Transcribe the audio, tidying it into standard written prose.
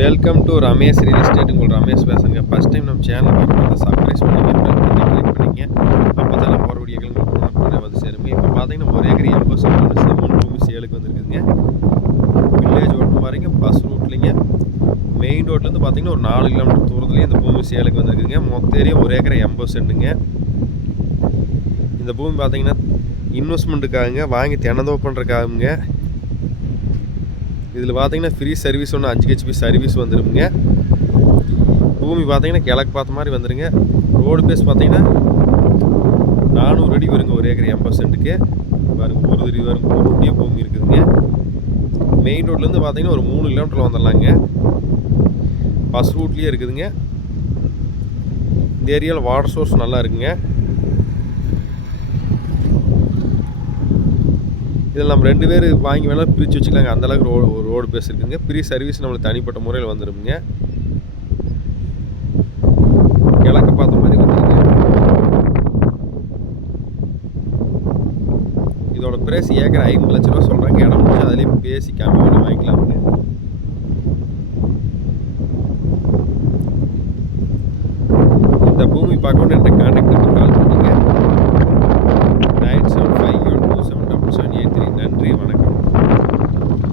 Welcome to Ramesh real estate. உங்கள் ரமேஷ் பேசுங்க. First time நம்ம சேனல் பார்க்குறது சப்ஸ்கிரைப் பண்ணிங்க, பெல் பண்ணி கிளிக் பண்ணிங்க. அப்போ தான் நான் போகிற வீடியோக்கள் உங்களுக்கு வந்து சேருங்க. இப்போ பார்த்தீங்கன்னா 1 ஏக்கர் 80 சென்ட் செம்மண் பூமி சேலுக்கு வந்துருக்குதுங்க. வில்லேஜ் ஓட்டு மாதிரிங்க, பஸ் ரூட்லிங்க. மெயின் ரோட்லேருந்து பார்த்தீங்கன்னா ஒரு 4 கிலோமீட்டர் தூரத்துலேயே இந்த பூமி சேலுக்கு வந்துருக்குதுங்க. மொத்த ஏரியா 1 ஏக்கர் 80 சென்ட்டுங்க. இந்த பூமி பார்த்தீங்கன்னா இன்வெஸ்ட்மெண்ட்டுக்காகுங்க, வாங்கி தினந்தோப்பு பண்ணுறக்காகுங்க. இதில் பார்த்தீங்கன்னா ஃப்ரீ சர்வீஸ் ஒன்று 5 ஹெச்பி சர்வீஸ் வந்துடுங்க. பூமி பார்த்தீங்கன்னா கிழக்கு பார்த்த மாதிரி வந்துடுங்க. ரோடு பேஸ் பார்த்தீங்கன்னா 400 அடி வருங்க 1 ஏக்கர் 80 சென்ட்டுக்கு. பாருங்க ஒரு அடி வருங்க, ஒரு ஒட்டிய பூமி இருக்குதுங்க. மெயின் ரோட்லேருந்து பார்த்தீங்கன்னா ஒரு 3 கிலோமீட்டரில் வந்துடலாங்க. பஸ் ரூட்லேயே இருக்குதுங்க. இந்த ஏரியாவில் வாட்டர் சோர்ஸ் நல்லா இருக்குங்க. இதில் நம்ம 2 பேர் வாங்கி வேணால் பிரித்து வச்சுக்கலாங்க. அந்தளவுக்கு ரோடு பேஸ் இருக்குதுங்க. ஃப்ரீ சர்வீஸ் நம்மளுக்கு தனிப்பட்ட முறையில் வந்துடுங்க. கிழக்கு பார்த்த மாதிரி வந்துடுங்க. இதோட பிரைஸ் ஏக்கர் 50 லட்ச ரூபா சொல்கிறாங்க. இடம் முடிச்சு அதிலே பேசி கம்மி பண்ணி வாங்கிக்கலாமுங்க. இந்த பூமி பார்க்கணுன்னு என்கிட்ட கான்டாக்ட்